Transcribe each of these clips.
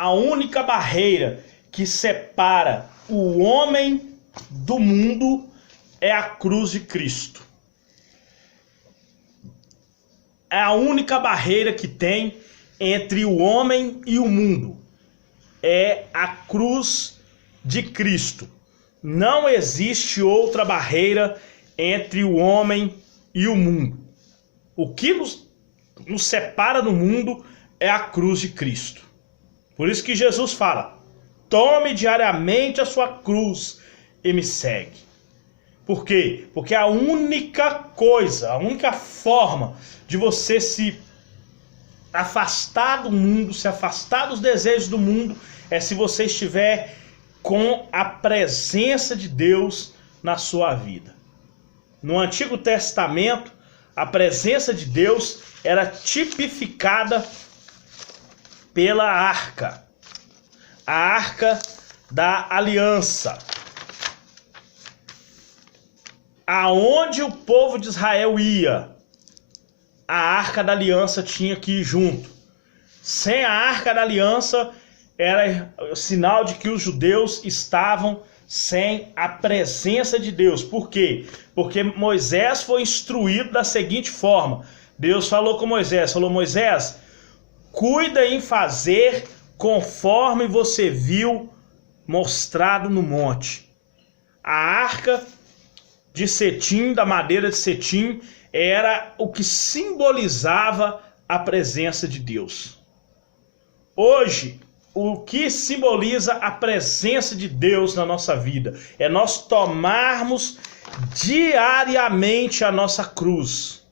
A única barreira que separa o homem do mundo é a cruz de Cristo. É a única barreira que tem entre o homem e o mundo. É a cruz de Cristo. Não existe outra barreira entre o homem e o mundo. O que nos separa do mundo é a cruz de Cristo. Por isso que Jesus fala: tome diariamente a sua cruz e me segue. Por quê? Porque a única coisa, a única forma de você se afastar do mundo, se afastar dos desejos do mundo, é se você estiver com a presença de Deus na sua vida. No Antigo Testamento, a presença de Deus era tipificada pela arca, a arca da aliança, aonde o povo de Israel ia, a arca da aliança tinha que ir junto. Sem a arca da aliança, era sinal de que os judeus estavam sem a presença de Deus. Por quê? Porque Moisés foi instruído da seguinte forma. Deus falou com Moisés, Moisés, cuida em fazer conforme você viu mostrado no monte. A arca de cetim, da madeira de cetim, era o que simbolizava a presença de Deus. Hoje, o que simboliza a presença de Deus na nossa vida é nós tomarmos diariamente a nossa cruz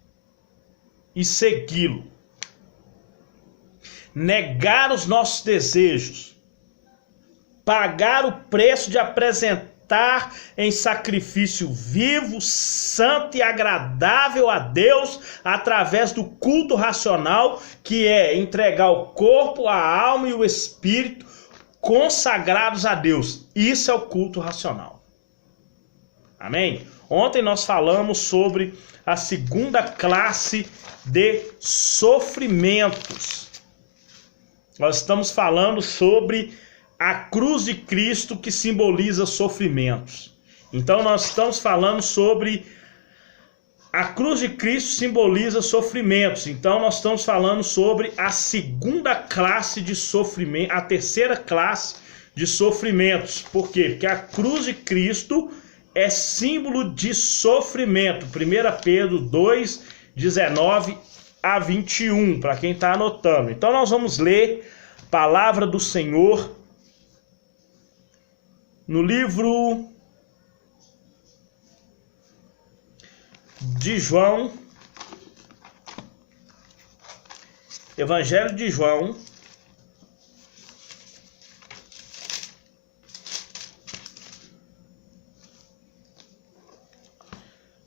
e segui-lo. Negar os nossos desejos, pagar o preço de apresentar em sacrifício vivo, santo e agradável a Deus através do culto racional, que é entregar o corpo, a alma e o espírito consagrados a Deus. Isso é o culto racional. Amém? Ontem nós falamos sobre a segunda classe de sofrimentos. Nós estamos falando sobre a cruz de Cristo, que simboliza sofrimentos. Então nós estamos falando sobre a cruz de Cristo simboliza sofrimentos. Então nós estamos falando sobre a segunda classe de sofrimento, a terceira classe de sofrimentos. Por quê? Porque a cruz de Cristo é símbolo de sofrimento. 1 Pedro 2, 19 a 21, para quem está anotando. Então nós vamos ler a palavra do Senhor no livro de João, Evangelho de João,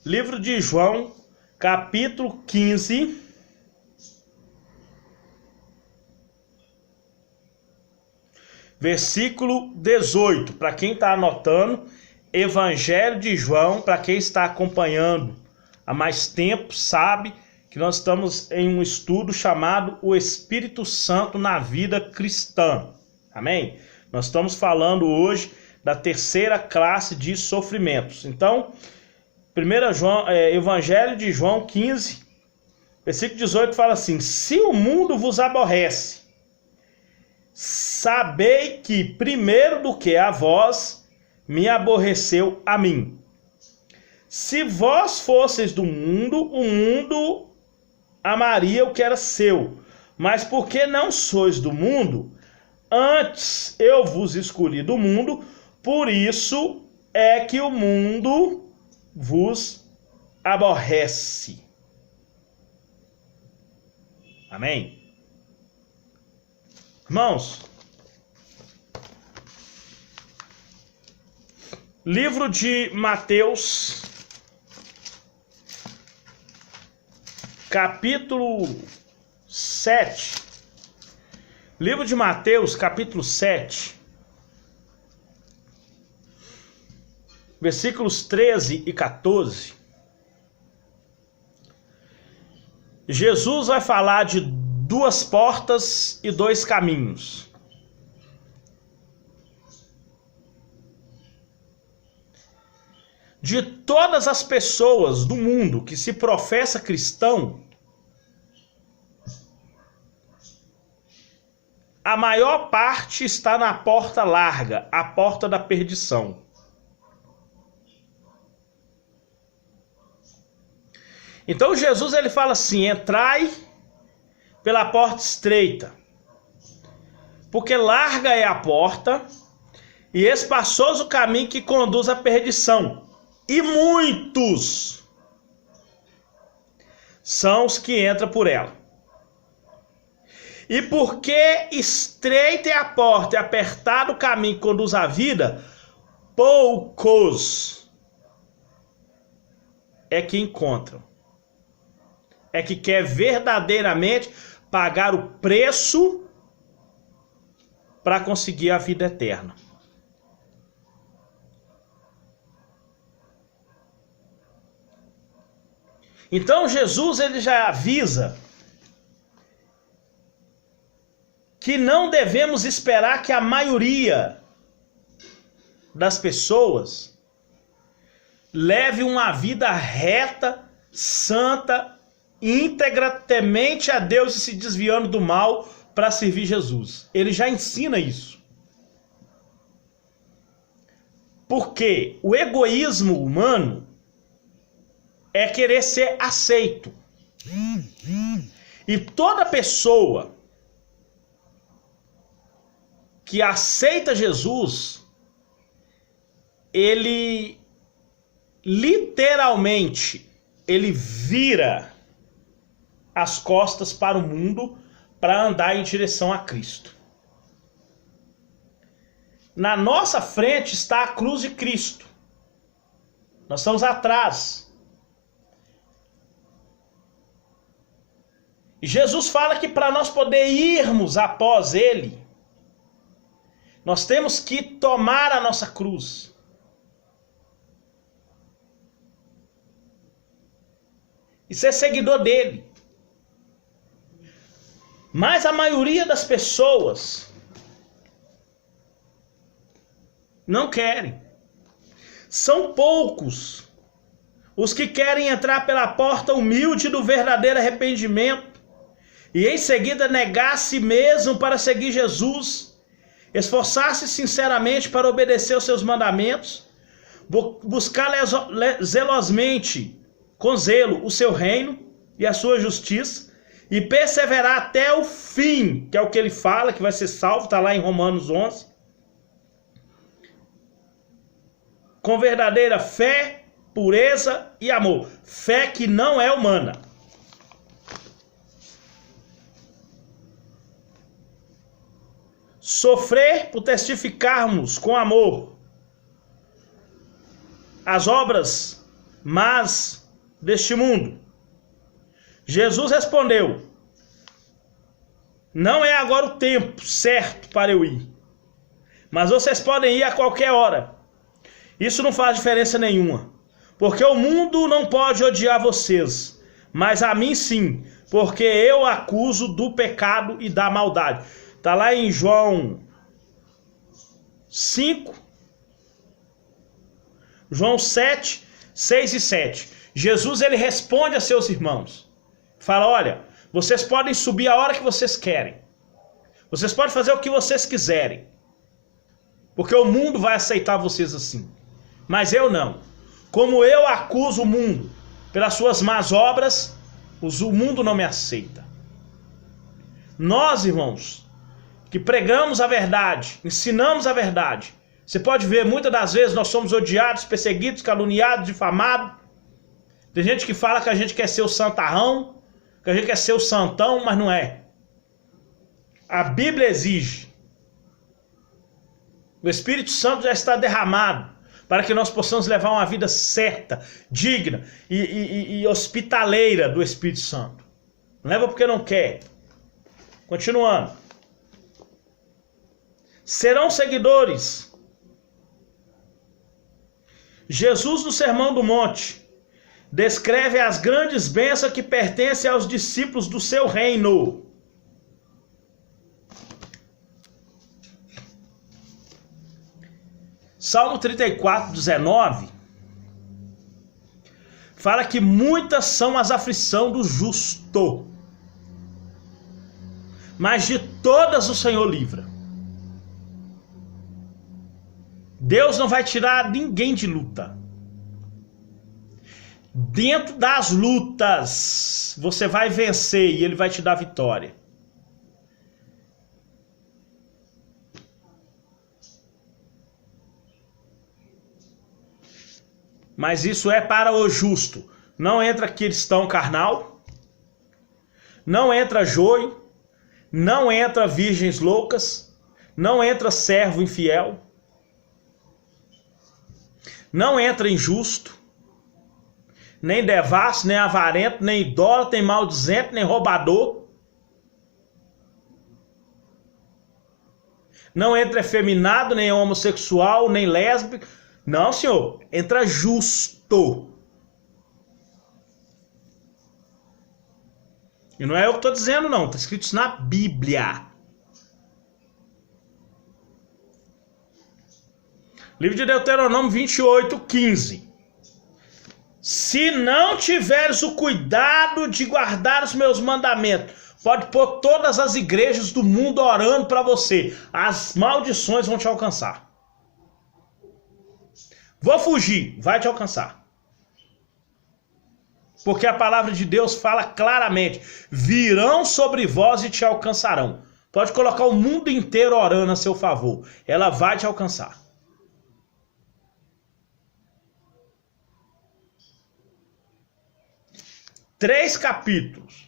livro de João, capítulo 15, versículo 18, para quem está anotando, Evangelho de João, para quem está acompanhando há mais tempo, sabe que nós estamos em um estudo chamado O Espírito Santo na Vida Cristã. Amém? Nós estamos falando hoje da terceira classe de sofrimentos. Então, Evangelho de João 15, versículo 18 fala assim: se o mundo vos aborrece, sabei que primeiro do que a vós, me aborreceu a mim. Se vós fosseis do mundo, o mundo amaria o que era seu. Mas porque não sois do mundo, antes eu vos escolhi do mundo, por isso é que o mundo vos aborrece. Amém? Irmãos, livro de Mateus, capítulo 7. Livro de Mateus, capítulo 7, versículos 13 e 14. Jesus vai falar de duas portas e dois caminhos. de todas as pessoas do mundo que se professa cristão, a maior parte está na porta larga, a porta da perdição. Então Jesus ele fala assim: entrai pela porta estreita, porque larga é a porta e espaçoso o caminho que conduz à perdição, e muitos são os que entram por ela. E porque estreita é a porta e apertado o caminho que conduz à vida, poucos é que encontram. É que quer verdadeiramente pagar o preço para conseguir a vida eterna. Então Jesus ele já avisa que não devemos esperar que a maioria das pessoas leve uma vida reta, santa, íntegra, temente a Deus e se desviando do mal para servir Jesus. Ele já ensina isso. Porque o egoísmo humano é querer ser aceito. E toda pessoa que aceita Jesus, ele literalmente, ele vira as costas para o mundo para andar em direção a Cristo. Na nossa frente está a cruz de Cristo. Nós estamos atrás. E Jesus fala que para nós poder irmos após Ele, nós temos que tomar a nossa cruz. E ser seguidor dele. Mas a maioria das pessoas não querem. São poucos os que querem entrar pela porta humilde do verdadeiro arrependimento e em seguida negar a si mesmo para seguir Jesus, esforçar-se sinceramente para obedecer os seus mandamentos, buscar zelosamente, com zelo, o seu reino e a sua justiça, e perseverar até o fim, que é o que ele fala, que vai ser salvo, está lá em Romanos 11. Com verdadeira fé, pureza e amor. Fé que não é humana. Sofrer por testificarmos com amor as obras más deste mundo. Jesus respondeu: não é agora o tempo certo para eu ir, mas vocês podem ir a qualquer hora. Isso não faz diferença nenhuma, porque o mundo não pode odiar vocês, mas a mim sim, porque eu acuso do pecado e da maldade. Está lá em João 5, João 7, 6 e 7. Jesus ele responde a seus irmãos. Fala: olha, vocês podem subir a hora que vocês querem. Vocês podem fazer o que vocês quiserem. Porque o mundo vai aceitar vocês assim. Mas eu não. Como eu acuso o mundo pelas suas más obras, o mundo não me aceita. Nós, irmãos, que pregamos a verdade, ensinamos a verdade. Você pode ver, muitas das vezes nós somos odiados, perseguidos, caluniados, difamados. Tem gente que fala que a gente quer ser o santarrão, que a gente quer ser o santão, mas não é. A Bíblia exige. O Espírito Santo já está derramado para que nós possamos levar uma vida certa, digna e hospitaleira do Espírito Santo. Não leva porque não quer. Continuando. Serão seguidores. Jesus, no Sermão do Monte, descreve as grandes bênçãos que pertencem aos discípulos do seu reino. Salmo 34, 19 fala que muitas são as aflições do justo, mas de todas o Senhor livra. Deus não vai tirar ninguém de luta. Dentro das lutas, você vai vencer e Ele vai te dar vitória. Mas isso é para o justo. Não entra cristão carnal, não entra joio, não entra virgens loucas, não entra servo infiel, não entra injusto, nem devasso, nem avarento, nem idólatra, nem maldizente, nem roubador. Não entra efeminado, nem homossexual, nem lésbico. Não, senhor. Entra justo. E não é eu que estou dizendo, não. Está escrito isso na Bíblia. Livro de Deuteronômio 28:15. Se não tiveres o cuidado de guardar os meus mandamentos, pode pôr todas as igrejas do mundo orando para você. As maldições vão te alcançar. Vou fugir, vai te alcançar. Porque a palavra de Deus fala claramente: virão sobre vós e te alcançarão. Pode colocar o mundo inteiro orando a seu favor. Ela vai te alcançar. Três capítulos.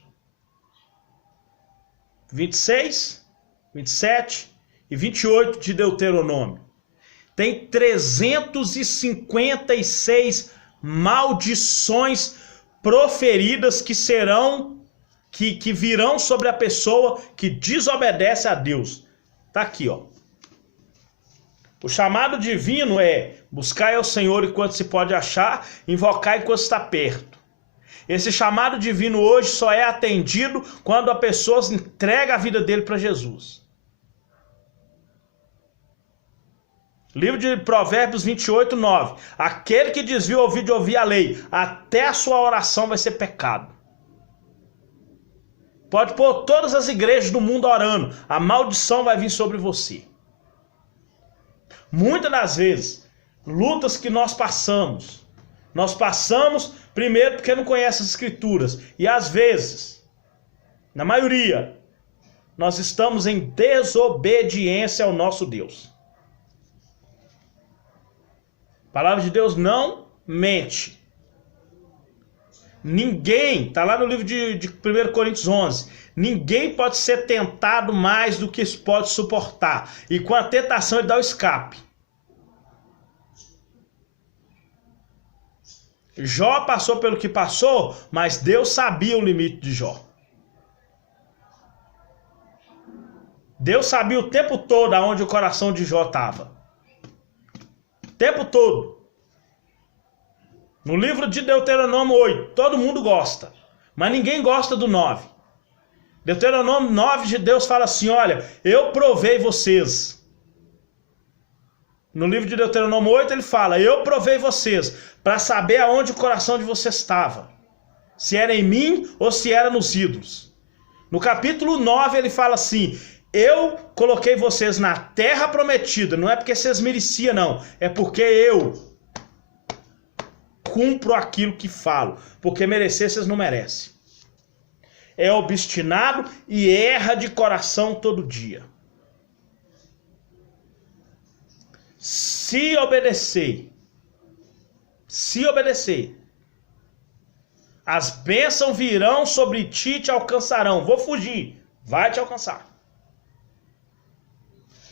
26, 27 e 28 de Deuteronômio. Tem 356 maldições proferidas que virão sobre a pessoa que desobedece a Deus. Tá aqui, ó. O chamado divino é: buscar ao Senhor enquanto se pode achar, invocar enquanto está perto. Esse chamado divino hoje só é atendido quando a pessoa entrega a vida dele para Jesus. Livro de Provérbios 28:9. Aquele que desvia o ouvido de ouvir a lei, até a sua oração vai ser pecado. Pode pôr todas as igrejas do mundo orando, a maldição vai vir sobre você. Muitas das vezes, lutas que nós passamos primeiro porque não conhece as escrituras, e às vezes, na maioria, nós estamos em desobediência ao nosso Deus. A palavra de Deus não mente. Ninguém, está lá no livro de 1 Coríntios 11, ninguém pode ser tentado mais do que pode suportar. E com a tentação ele dá o escape. Jó passou pelo que passou, mas Deus sabia o limite de Jó. Deus sabia o tempo todo aonde o coração de Jó estava. O tempo todo. No livro de Deuteronômio 8, todo mundo gosta, mas ninguém gosta do 9. Deuteronômio 9 de Deus fala assim: olha, eu provei vocês. No livro de Deuteronômio 8 ele fala: eu provei vocês para saber aonde o coração de vocês estava. Se era em mim ou se era nos ídolos. No capítulo 9 ele fala assim: eu coloquei vocês na terra prometida. Não é porque vocês mereciam, não. É porque eu cumpro aquilo que falo. Porque merecer vocês não merecem. É obstinado e erra de coração todo dia. Se obedecer, as bênçãos virão sobre ti e te alcançarão. Vou fugir, vai te alcançar.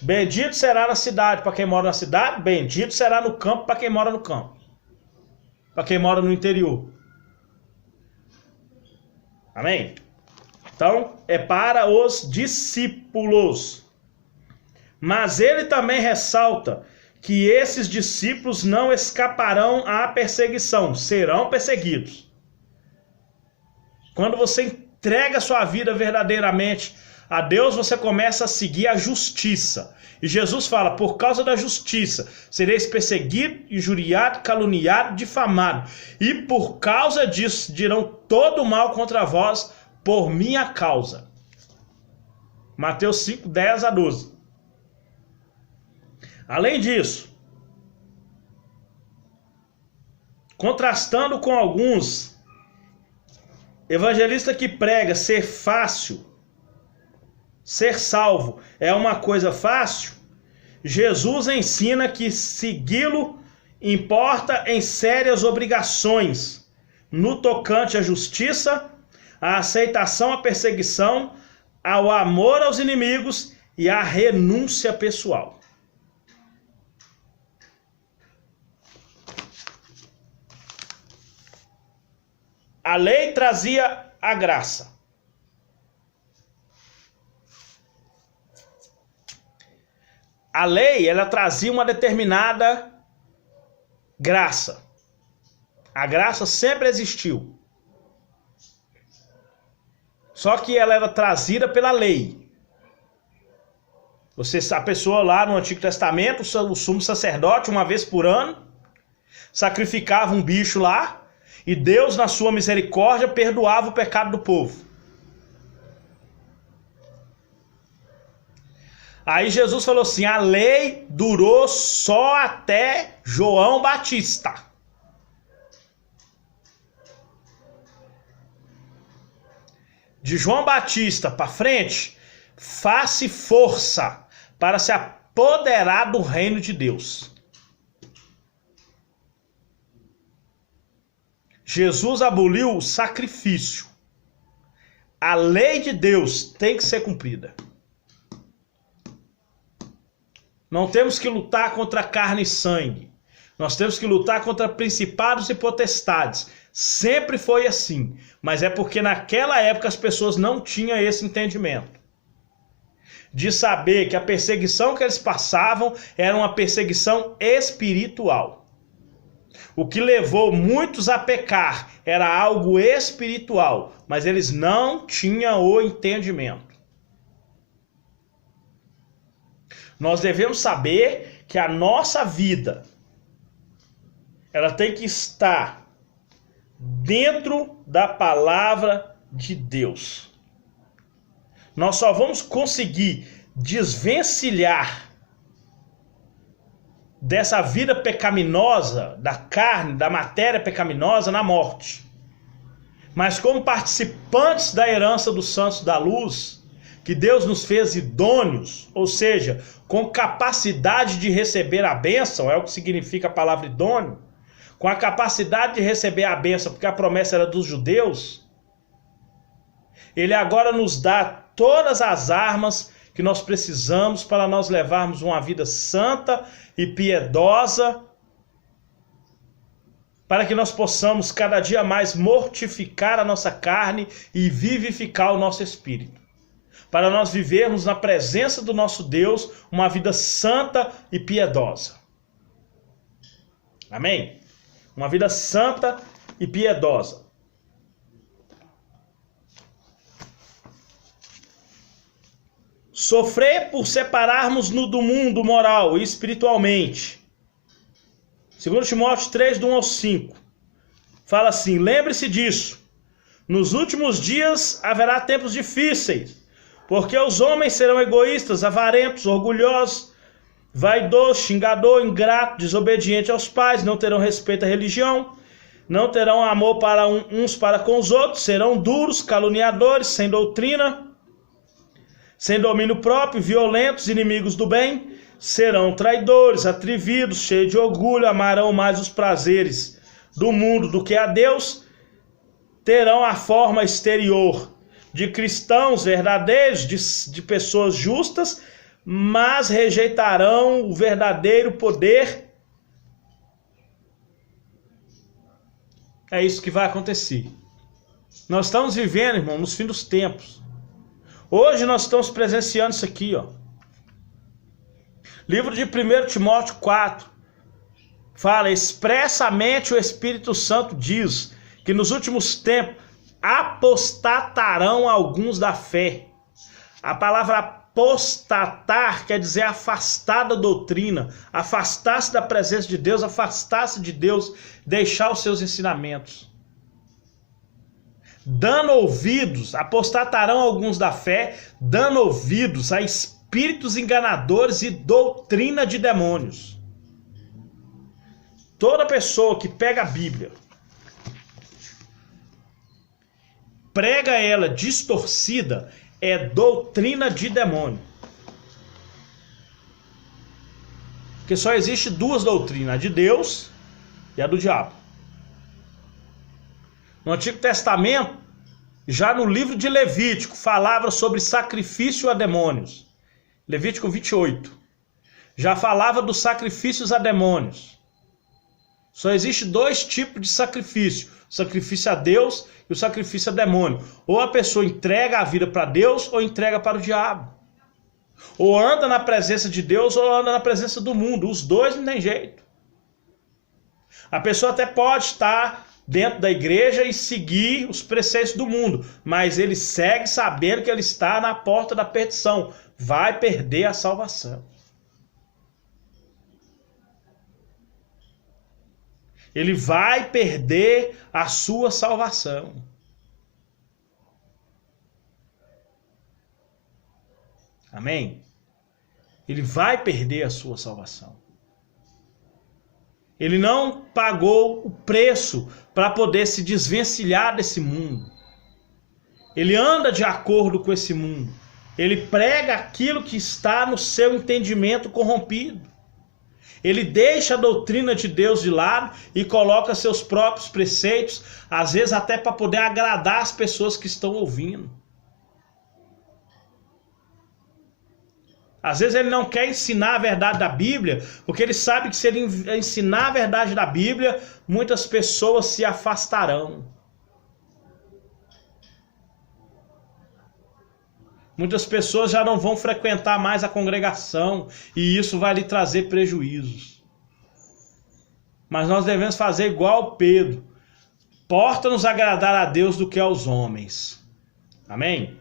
Bendito será na cidade para quem mora na cidade, bendito será no campo para quem mora no campo, para quem mora no interior. Amém? Então, é para os discípulos. Mas ele também ressalta que esses discípulos não escaparão à perseguição, serão perseguidos. Quando você entrega sua vida verdadeiramente a Deus, você começa a seguir a justiça. E Jesus fala, por causa da justiça, sereis perseguido, injuriado, caluniado, difamado. E por causa disso, dirão todo mal contra vós, por minha causa. Mateus 5, 10 a 12. Além disso, contrastando com alguns evangelistas que pregam ser fácil, ser salvo é uma coisa fácil, Jesus ensina que segui-lo importa em sérias obrigações, no tocante à justiça, à aceitação à perseguição, ao amor aos inimigos e à renúncia pessoal. A lei trazia a graça. A lei, ela trazia uma determinada graça. A graça sempre existiu. Só que ela era trazida pela lei. A pessoa lá no Antigo Testamento, o sumo sacerdote, uma vez por ano, sacrificava um bicho lá, e Deus, na sua misericórdia, perdoava o pecado do povo. Aí Jesus falou assim, a lei durou só até João Batista. De João Batista para frente, faça força para se apoderar do reino de Deus. Jesus aboliu o sacrifício. A lei de Deus tem que ser cumprida. Não temos que lutar contra carne e sangue. Nós temos que lutar contra principados e potestades. Sempre foi assim. Mas é porque naquela época as pessoas não tinham esse entendimento. De saber que a perseguição que eles passavam era uma perseguição espiritual. O que levou muitos a pecar era algo espiritual. Mas eles não tinham o entendimento. Nós devemos saber que a nossa vida, ela tem que estar dentro da palavra de Deus. Nós só vamos conseguir desvencilhar dessa vida pecaminosa, da carne, da matéria pecaminosa na morte. Mas como participantes da herança dos santos da luz, que Deus nos fez idôneos, ou seja, com capacidade de receber a bênção, é o que significa a palavra idôneo, com a capacidade de receber a bênção, porque a promessa era dos judeus, Ele agora nos dá todas as armas que nós precisamos para nós levarmos uma vida santa e piedosa, para que nós possamos cada dia mais mortificar a nossa carne e vivificar o nosso espírito. Para nós vivermos na presença do nosso Deus uma vida santa e piedosa. Amém? Uma vida santa e piedosa. Sofrer por separarmos-nos do mundo moral e espiritualmente. 2 Timóteo 3, do 1 ao 5. Fala assim: lembre-se disso. Nos últimos dias haverá tempos difíceis, porque os homens serão egoístas, avarentos, orgulhosos, vaidosos, xingador, ingrato, desobediente aos pais, não terão respeito à religião, não terão amor para uns para com os outros, serão duros, caluniadores, sem doutrina, sem domínio próprio, violentos, inimigos do bem, serão traidores, atrevidos, cheios de orgulho, amarão mais os prazeres do mundo do que a Deus, terão a forma exterior de cristãos verdadeiros, de pessoas justas, mas rejeitarão o verdadeiro poder. É isso que vai acontecer. Nós estamos vivendo, irmão, nos fins dos tempos. Hoje nós estamos presenciando isso aqui, ó. Livro de 1 Timóteo 4 fala expressamente: o Espírito Santo diz que nos últimos tempos apostatarão alguns da fé, A palavra apostatar quer dizer afastar da doutrina, afastar-se da presença de Deus, afastar-se de Deus, deixar os seus ensinamentos. Dando ouvidos, apostatarão alguns da fé, dando ouvidos a espíritos enganadores e doutrina de demônios. Toda pessoa que pega a Bíblia, prega ela distorcida, é doutrina de demônio. Porque só existe duas doutrinas, a de Deus e a do diabo. No Antigo Testamento, já no livro de Levítico, falava sobre sacrifício a demônios. Levítico 28. Já falava dos sacrifícios a demônios. Só existe dois tipos de sacrifício: o sacrifício a Deus e o sacrifício a demônio. Ou a pessoa entrega a vida para Deus ou entrega para o diabo. Ou anda na presença de Deus ou anda na presença do mundo. Os dois não tem jeito. A pessoa até pode estar dentro da igreja e seguir os preceitos do mundo, mas ele segue sabendo que ele está na porta da perdição. Vai perder a salvação. Ele vai perder a sua salvação. Amém? Ele vai perder a sua salvação. Ele não pagou o preço para poder se desvencilhar desse mundo. Ele anda de acordo com esse mundo. Ele prega aquilo que está no seu entendimento corrompido. Ele deixa a doutrina de Deus de lado e coloca seus próprios preceitos, às vezes até para poder agradar as pessoas que estão ouvindo. Às vezes ele não quer ensinar a verdade da Bíblia, porque ele sabe que se ele ensinar a verdade da Bíblia, muitas pessoas se afastarão. Muitas pessoas já não vão frequentar mais a congregação e isso vai lhe trazer prejuízos. Mas nós devemos fazer igual Pedro. Importa nos agradar a Deus do que aos homens. Amém?